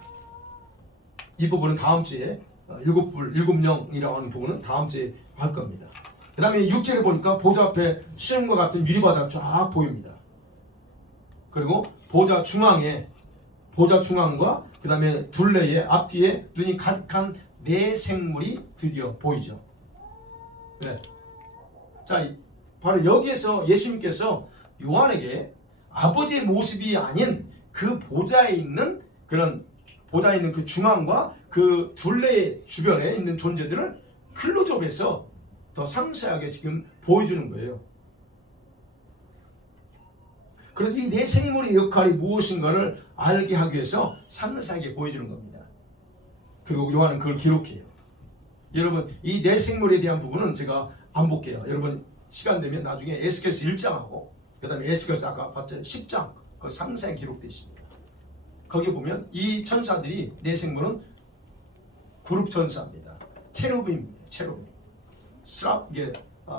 이 부분은 다음 주에 7불, 7영이라고 하는 부분은 다음 주에 할 겁니다. 그 다음에 6절에 보니까 보좌 앞에 수염과 같은 유리바다가 쫙 보입니다. 그리고 보좌 중앙과 그 다음에 둘레의 앞뒤에 눈이 가득한 네 생물이 드디어 보이죠. 네. 자, 바로 여기에서 예수님께서 요한에게 아버지의 모습이 아닌 그 보좌에 있는 그 중앙과 그 둘레 주변에 있는 존재들을 클로즈업해서 더 상세하게 지금 보여주는 거예요. 그래서 이 네 생물의 역할이 무엇인가를 알게 하기 위해서 상세하게 보여주는 겁니다. 그리고 요한은 그걸 기록해요. 여러분, 이 네 생물에 대한 부분은 제가 안 볼게요. 여러분 시간 되면 나중에 에스겔서 1장하고 그 다음에 에스겔서 아까 봤잖아요. 10장 그 상세히 기록되어 있습니다. 거기 보면 이 천사들이 네 생물은 그룹 천사입니다. 체루빔입니다. 체루빔.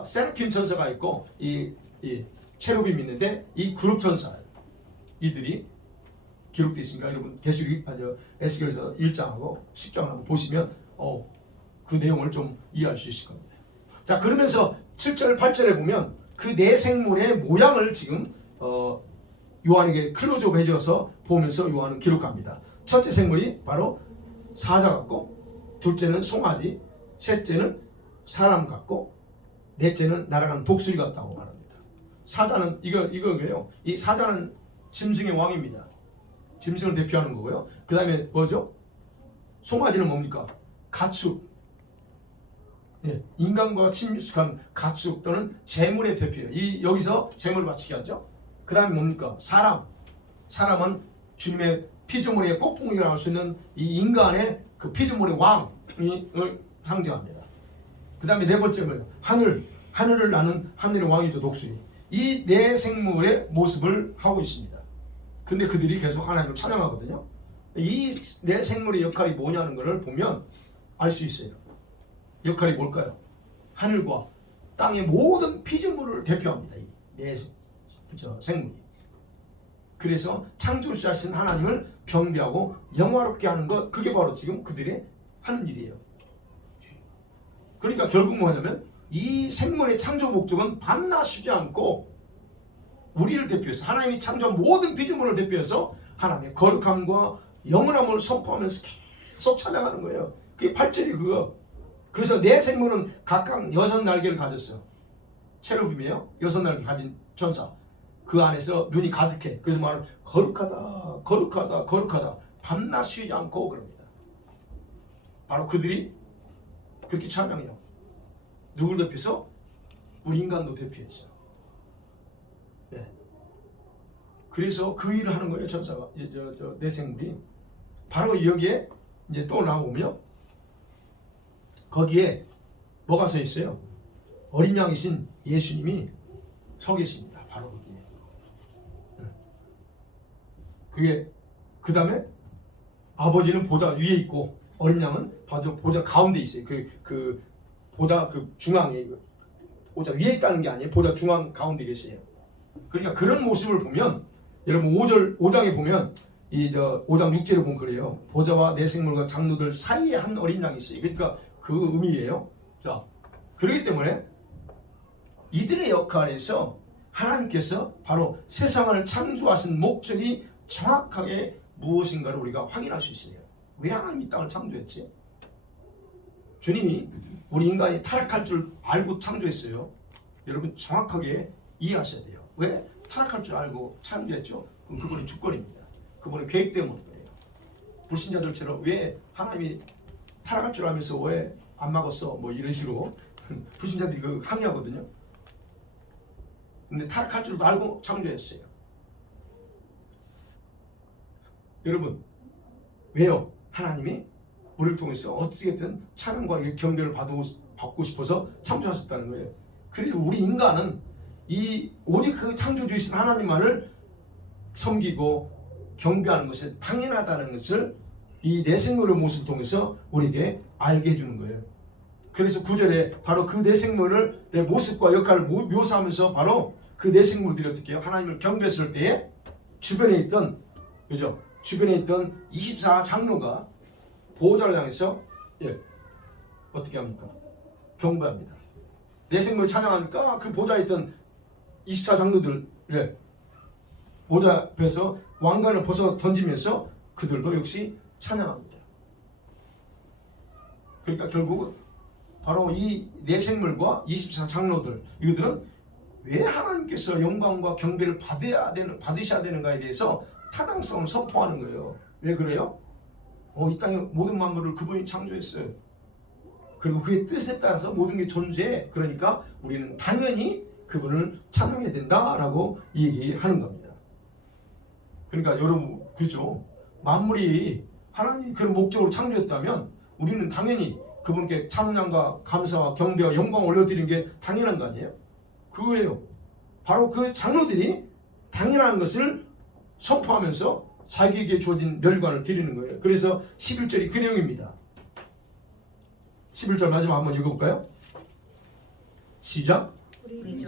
세라핌 천사가 있고 이 체루빔이 있는데 이 그룹 천사 이들이 기록되어 있습니다. 여러분 에스겔서 1장하고 10장을 한번 보시면 그 내용을 좀 이해할 수 있을 겁니다. 자, 그러면서 7절 8절에 보면 그 네 생물의 모양을 지금 요한에게 클로즈업 해줘서 보면서 요한은 기록합니다. 첫째 생물이 바로 사자 같고, 둘째는 송아지, 셋째는 사람 같고, 넷째는 날아가는 독수리 같다고 말합니다. 사자는 이거예요. 이 사자는 짐승의 왕입니다. 짐승을 대표하는 거고요. 그 다음에 뭐죠? 송아지는 뭡니까? 가축. 예, 인간과 친밀한 가축 또는 재물의 대표예요. 여기서 재물을 바치게 하죠. 그 다음에 뭡니까? 사람은 주님의 피조물의 꼭봉이라고 할 수 있는 이 인간의 그 피조물의 왕을 상징합니다. 그 다음에 네 번째 뭐예요? 하늘을 나는 하늘의 왕이죠. 독수리. 이 네 생물의 모습을 하고 있습니다. 근데 그들이 계속 하나님을 찬양하거든요. 이 네 생물의 역할이 뭐냐는 것을 보면 알 수 있어요. 역할이 뭘까요? 하늘과 땅의 모든 피조물을 대표합니다. 이 네 생물이. 그래서 창조주하신 하나님을 경배하고 영화롭게 하는 것, 그게 바로 지금 그들의 하는 일이에요. 그러니까 결국 뭐냐면 이 생물의 창조 목적은 밤낮 쉬지 않고 우리를 대표해서 하나님이 창조한 모든 피조물을 대표해서 하나님의 거룩함과 영원함을 선포하면서 계속 찬양하는 거예요. 그게 8절이 그거. 그래서 네 생물은 각각 6날개를 가졌어요. 체루빔이에요. 6날개 가진 천사. 그 안에서 눈이 가득해. 그래서 말은 거룩하다, 거룩하다, 거룩하다. 밤낮 쉬지 않고 그럽니다. 바로 그들이 그렇게 찬양해요. 누굴 대표해서? 우리 인간도 대표해서. 네. 그래서 그 일을 하는 거예요. 천사가, 네 생물이. 바로 여기에 이제 또 나오며 거기에 뭐가 써 있어요? 어린 양이신 예수님이 서 계십니다. 바로 거기에. 그게 그 다음에 아버지는 보좌 위에 있고 어린 양은 보좌 가운데 있어요. 그 보좌 그 중앙에 보좌 위에 있다는 게 아니에요. 보좌 중앙 가운데 계세요. 그러니까 그런 모습을 보면 여러분 5장에 보면 5장 6절에 보면 그래요. 보좌와 네 생물과 장로들 사이에 한 어린 양이 있어요. 그러니까 그 의미예요. 자, 그렇기 때문에 이들의 역할에서 하나님께서 바로 세상을 창조하신 목적이 정확하게 무엇인가를 우리가 확인할 수 있어요. 왜 하나님이 이 땅을 창조했지? 주님이 우리 인간이 타락할 줄 알고 창조했어요. 여러분 정확하게 이해하셔야 돼요. 왜 타락할 줄 알고 창조했죠? 그럼 그분의 주권입니다. 그분의 계획 때문이에요. 불신자들처럼 왜 하나님이 타락할 줄 알면서 왜 안 막았어? 뭐 이런 식으로 불신자들이 그 항의하거든요. 근데 타락할 줄도 알고 창조했어요. 여러분 왜요? 하나님이 우리를 통해서 어떻게든 찬양과 경배를 받고 싶어서 창조하셨다는 거예요. 그래서 우리 인간은 오직 그 창조주이신 하나님만을 섬기고 경배하는 것이 당연하다는 것을 이 네 생물의 모습을 통해서 우리에게 알게 해주는 거예요. 그래서 9절에 바로 그 네 생물의 모습과 역할을 묘사하면서 바로 그 네 생물들이 어떻게 해요? 하나님을 경배했을 때에 주변에 있던 그죠? 주변에 있던 24 장로가 보호자를 향해서 어떻게 합니까? 경배합니다. 내 생물을 찬양하니까 그 보좌에 있던 24 장로들 보좌 앞에서 왕관을 벗어 던지면서 그들도 역시 찬양합니다. 그러니까 결국 바로 이 내 생물과 24 장로들, 이들은 왜 하나님께서 영광과 경배를 받으셔야 되는가에 대해서 타당성을 선포하는 거예요. 왜 그래요? 이 땅의 모든 만물을 그분이 창조했어요. 그리고 그의 뜻에 따라서 모든 게 존재해. 그러니까 우리는 당연히 그분을 찬양해야 된다라고 얘기하는 겁니다. 그러니까 여러분, 그죠? 만물이 하나님이 그런 목적으로 창조했다면 우리는 당연히 그분께 찬양과 감사와 경배와 영광을 올려드리는 게 당연한 거 아니에요? 그거예요. 바로 그 장로들이 당연한 것을 선포하면서 자기에게 주어진 멸관을 드리는 거예요. 그래서 11절이 그 내용입니다. 11절 마지막 한번 읽어볼까요? 시작.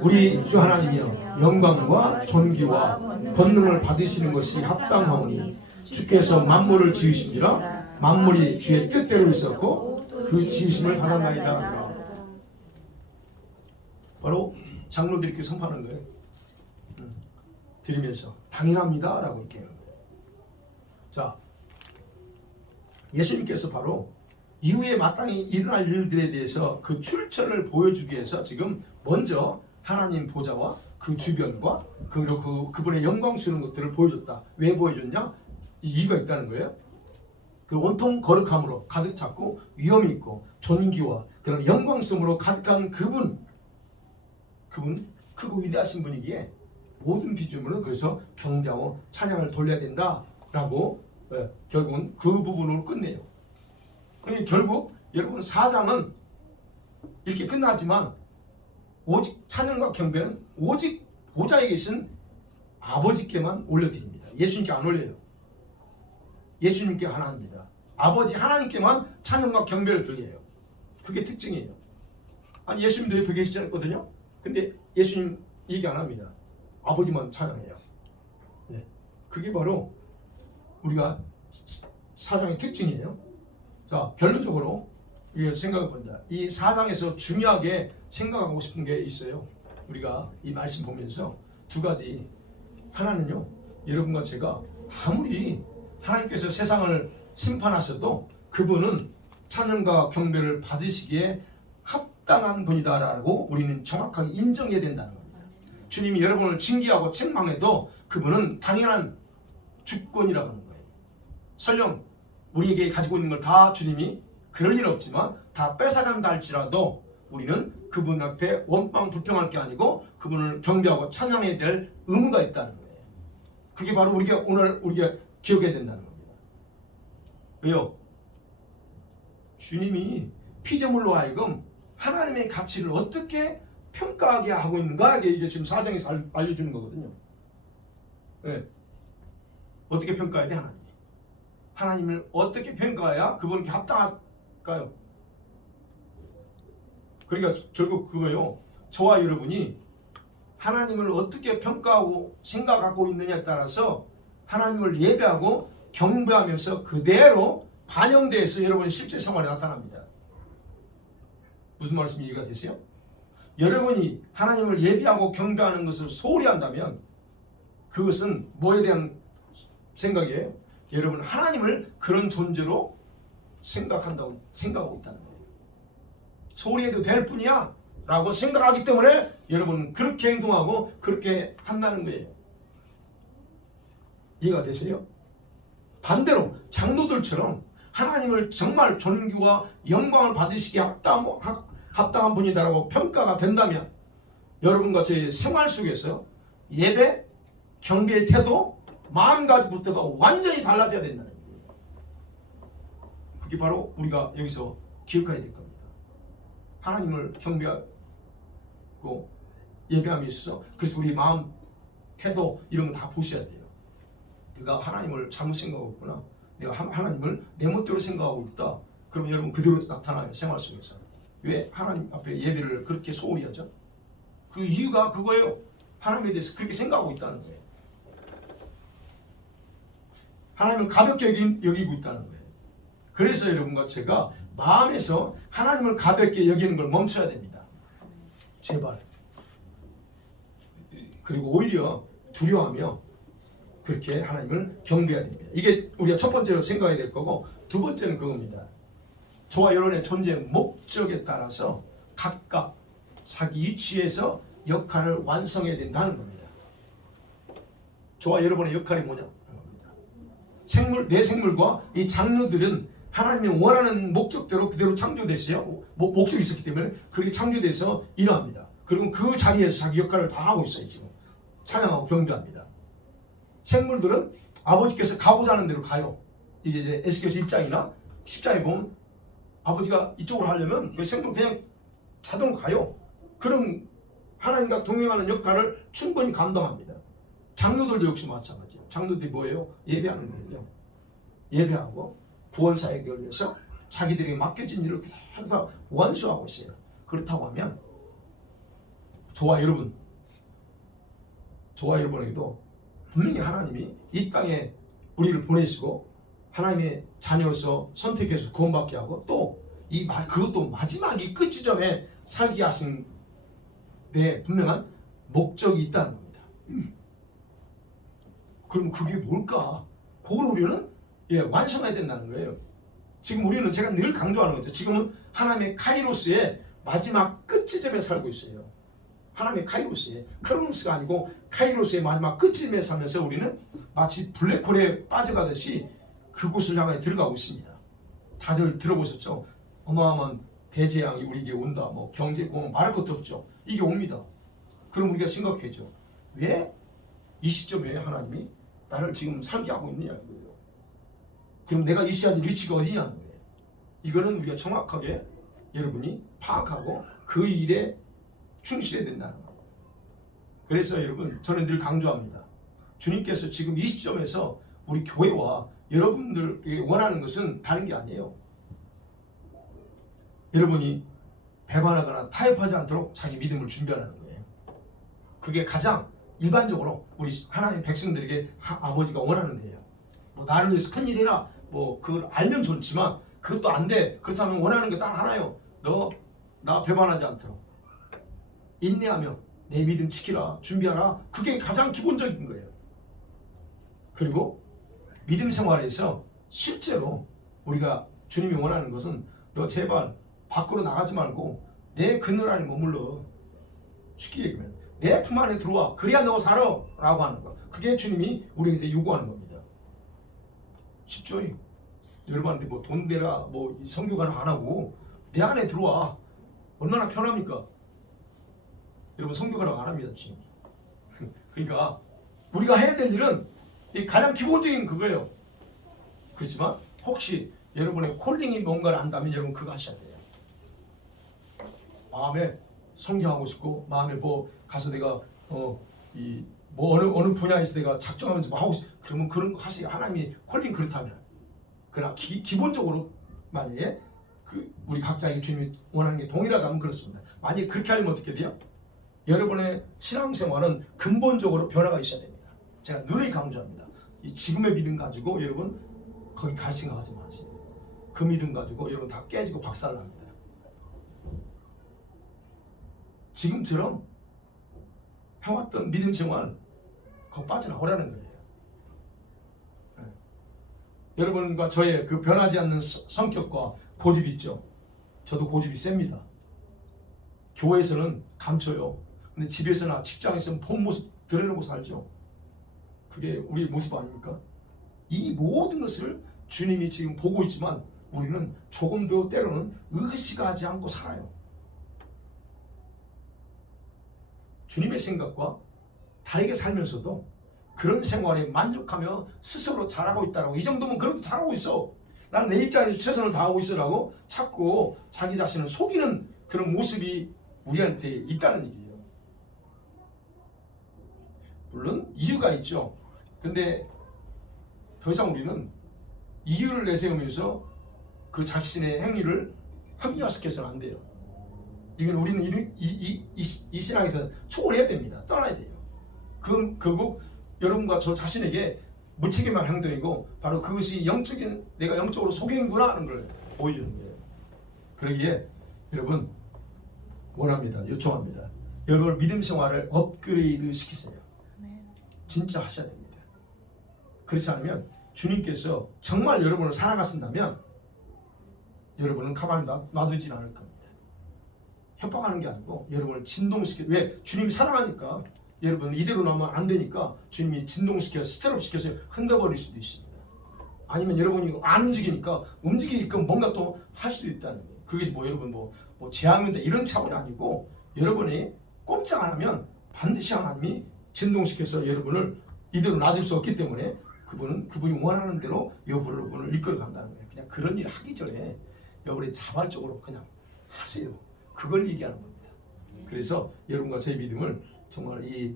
우리 주 하나님이여, 영광과 존귀와 권능을 받으시는 것이 합당하오니 주께서 만물을 지으심이라 만물이 주의 뜻대로 있었고 그 지으심을 받았나이다. 바로 장로들이 이렇게 선포하는 거예요. 드리면서 당연합니다 라고 이렇게 하는 거예요. 자, 예수님께서 바로 이후에 마땅히 일어날 일들에 대해서 그 출처를 보여주기 위해서 지금 먼저 하나님 보좌와 그 주변과 그리고 그분의 영광스러운 것들을 보여줬다. 왜 보여줬냐? 이유가 있다는 거예요. 그 온통 거룩함으로 가득 찼고 위엄이 있고 존귀와 그런 영광스러움으로 가득한 그분 크고 위대하신 분이기에 모든 비주물은 그래서 경배하고 찬양을 돌려야 된다라고 결국은 그 부분으로 끝내요. 그러니까 결국 여러분 4장은 이렇게 끝나지만 오직 찬양과 경배는 오직 보좌에 계신 아버지께만 올려드립니다. 예수님께 안 올려요. 예수님께 하나입니다. 아버지 하나님께만 찬양과 경배를 드려요. 그게 특징이에요. 아니 예수님도 옆에 계시지 않거든요. 근데 예수님 얘기 안 합니다. 아버지만 찬양해요. 그게 바로 우리가 사장의 특징이에요. 자, 결론적으로 우리가 생각해 본다. 이 사장에서 중요하게 생각하고 싶은 게 있어요. 우리가 이 말씀 보면서 두 가지. 하나는요, 여러분과 제가 아무리 하나님께서 세상을 심판하셔도 그분은 찬양과 경배를 받으시기에 합당한 분이다라고 우리는 정확하게 인정해야 된다는 겁니다. 주님이 여러분을 징계하고 책망해도 그분은 당연한 주권이라고 하는 거예요. 설령 우리에게 가지고 있는 걸 다 주님이 그럴 일 없지만 다 뺏어간다 할지라도 우리는 그분 앞에 원망 불평할 게 아니고 그분을 경배하고 찬양해야 될 의무가 있다는 거예요. 그게 바로 우리가 기억해야 된다는 겁니다. 왜요? 주님이 피조물로 하여금 하나님의 가치를 어떻게 평가하게 하고 있는가, 이게 지금 사정에서 알려주는 거거든요. 어떻게 평가해야 돼? 하나님을 어떻게 평가해야 그분께 합당할까요? 그러니까 결국 그거예요. 저와 여러분이 하나님을 어떻게 평가하고 생각하고 있느냐에 따라서 하나님을 예배하고 경배하면서 그대로 반영돼서 여러분의 실제 생활에 나타납니다. 무슨 말씀이 이해가 되세요? 여러분이 하나님을 예배하고 경배하는 것을 소홀히 한다면 그것은 뭐에 대한 생각이에요? 여러분 하나님을 그런 존재로 생각하고 있다는 거예요. 소홀히 해도 될 뿐이야 라고 생각하기 때문에 여러분은 그렇게 행동하고 그렇게 한다는 거예요. 이해가 되세요? 반대로 장로들처럼 하나님을 정말 존귀와 영광을 받으시기에 합당한 분이다라고 평가가 된다면 여러분과 제 생활 속에서 예배, 경배의 태도, 마음가짐부터가 완전히 달라져야 된다는 거예요. 그게 바로 우리가 여기서 기억해야 될 겁니다. 하나님을 경배하고 예배함에 있어서 그래서 우리 마음, 태도 이런 거 다 보셔야 돼요. 내가 하나님을 잘못 생각하고 있구나. 내가 하나님을 내 멋대로 생각하고 있다. 그러면 여러분 그대로 나타나요. 생활 속에서. 왜 하나님 앞에 예배를 그렇게 소홀히 하죠? 그 이유가 그거예요. 하나님에 대해서 그렇게 생각하고 있다는 거예요. 하나님을 가볍게 여기고 있다는 거예요. 그래서 여러분과 제가 마음에서 하나님을 가볍게 여기는 걸 멈춰야 됩니다. 제발. 그리고 오히려 두려워하며 그렇게 하나님을 경배해야 됩니다. 이게 우리가 첫 번째로 생각해야 될 거고, 두 번째는 그겁니다. 저와 여러분의 존재 목적에 따라서 각각 자기 위치에서 역할을 완성해야 된다는 겁니다. 저와 여러분의 역할이 뭐냐? 내 생물과 이 장르들은 하나님이 원하는 목적대로 그대로 창조됐어요. 목적이 있었기 때문에 그렇게 창조돼서 일어납니다. 그리고 그 자리에서 자기 역할을 다 하고 있어요. 지금 찬양하고 경배합니다. 생물들은 아버지께서 가고자 하는 대로 가요. 이게 이제 에스겔서 1장이나 10장에 보면 아버지가 이쪽으로 하려면 그 생물 그냥 자동 가요. 그럼 하나님과 동행하는 역할을 충분히 감당합니다. 장로들도 역시 마찬가지예요. 장로들이 뭐예요? 예배하는 거예요. 예배하고 구원사역을 위해서 자기들에게 맡겨진 일을 항상 완수하고 있어요. 그렇다고 하면 저와 여러분에게도 분명히 하나님이 이 땅에 우리를 보내시고 하나님의 자녀로서 선택해서 구원받게 하고 또 그것도 마지막이 끝이 전에 살게 하신 데 분명한 목적이 있다는 겁니다. 그럼 그게 뭘까? 그걸 우리는 완성해야 된다는 거예요. 지금 우리는 제가 늘 강조하는 거죠. 지금은 하나님의 카이로스의 마지막 끝지점에 살고 있어요. 하나님의 카이로스에, 크로노스가 아니고 카이로스의 마지막 끝지점에 살면서 우리는 마치 블랙홀에 빠져가듯이 그곳을 향해 들어가고 있습니다. 다들 들어보셨죠? 어마어마한 대재앙이 우리에게 온다. 뭐 경제공황 말할 것도 없죠. 이게 옵니다. 그럼 우리가 생각해죠. 왜 이 시점에 하나님이 나를 지금 살게 하고 있느냐는 거예요. 그럼 내가 있어야 될 위치가 어디냐는 거예요. 이거는 우리가 정확하게 여러분이 파악하고 그 일에 충실해야 된다는 거예요. 그래서 여러분, 저는 늘 강조합니다. 주님께서 지금 이 시점에서 우리 교회와 여러분들이 원하는 것은 다른 게 아니에요. 여러분이 배반하거나 타협하지 않도록 자기 믿음을 준비하는 거예요. 그게 가장 일반적으로 우리 하나님 백성들에게 아버지가 원하는 거예요. 뭐 나를 위해서 큰일 해라, 뭐 그걸 알면 좋지만 그것도 안 돼. 그렇다면 원하는 게 딱 하나요. 너 나 배반하지 않도록 인내하며 내 믿음 지키라, 준비하라. 그게 가장 기본적인 거예요. 그리고 믿음 생활에서 실제로 우리가 주님이 원하는 것은 너 제발 밖으로 나가지 말고 내 그늘 안에 머물러. 쉽게 얘기하면 내 품 안에 들어와. 그래야 너 살아 라고 하는 거. 그게 주님이 우리에게 요구하는 겁니다. 쉽죠? 여러분한테 뭐 돈 대라, 뭐 성교가를 안 하고 내 안에 들어와. 얼마나 편합니까? 여러분 성교가를 안 합니다 지금. 그러니까 우리가 해야 될 일은 가장 기본적인 그거예요. 그렇지만 혹시 여러분의 콜링이 뭔가를 안다면 여러분 그거 하셔야 돼요. 마음에 성경하고 싶고 마음에 뭐 가서 내가 어느 분야에서 내가 작정하면서 뭐 하고 싶, 그러면 그런 거 하세요. 하나님이 콜링 그렇다면. 그러나 기본적으로 만약에 우리 각자에게 주님이 원하는 게 동일하다면 그렇습니다. 만약에 그렇게 하려면 어떻게 돼요? 여러분의 신앙생활은 근본적으로 변화가 있어야 됩니다. 제가 늘 강조합니다. 이 지금의 믿음 가지고 여러분 거기 갈 생각하지 마세요. 그 믿음 가지고 여러분 다 깨지고 박살납니다. 지금처럼 해왔던 믿음 생활 거기 빠져나오라는 거예요. 네. 여러분과 저의 그 변하지 않는 성격과 고집이 있죠. 저도 고집이 셉니다. 교회에서는 감춰요. 근데 집에서나 직장에서는 본 모습 드러내고 살죠. 그게 우리의 모습 아닙니까? 이 모든 것을 주님이 지금 보고 있지만 우리는 조금도 때로는 의식하지 않고 살아요. 주님의 생각과 다르게 살면서도 그런 생활에 만족하며 스스로 잘하고 있다라고, 이 정도면 그렇게 잘하고 있어. 나는 내 입장에서 최선을 다하고 있어라고 자꾸 자기 자신을 속이는 그런 모습이 우리한테 있다는 얘기예요. 물론 이유가 있죠. 근데 더 이상 우리는 이유를 내세우면서 그 자신의 행위를 합리화시켜서는 안 돼요. 이건 우리는 이 신앙에서 초월해야 됩니다. 떠나야 돼요. 결국 여러분과 저 자신에게 무책임한 행동이고 바로 그것이 영적인 내가 영적으로 속인구나 하는 걸 보여주는 거예요. 그러기에 여러분 원합니다. 요청합니다. 여러분 믿음 생활을 업그레이드 시키세요. 진짜 하셔야 됩니다. 그렇지 않으면 주님께서 정말 여러분을 사랑하신다면 여러분은 가만히 놔두진 않을 겁니다. 협박하는 게 아니고 여러분을 진동시켜. 왜? 주님이 사랑하니까. 여러분 이대로 나오면 안 되니까 주님이 진동시켜 스트랩 시켜서 흔들어버릴 수도 있습니다. 아니면 여러분이 안 움직이니까 움직이게끔 뭔가 또 할 수도 있다는 거예요. 그게 뭐 여러분 뭐 제한인데 이런 차원이 아니고 여러분이 꼼짝 안 하면 반드시 하나님이 진동시켜서 여러분을 이대로 놔둘 수 없기 때문에 그분이 원하는 대로 여러분을 이끌어 간다는 거예요. 그냥 그런 일을 하기 전에 여러분이 자발적으로 그냥 하세요. 그걸 얘기하는 겁니다. 그래서 여러분과 제 믿음을 정말 이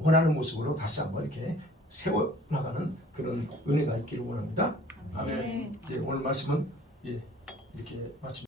원하는 모습으로 다시 한번 이렇게 세워나가는 그런 은혜가 있기를 원합니다. 아멘. 예, 오늘 말씀은 이렇게 마칩니다.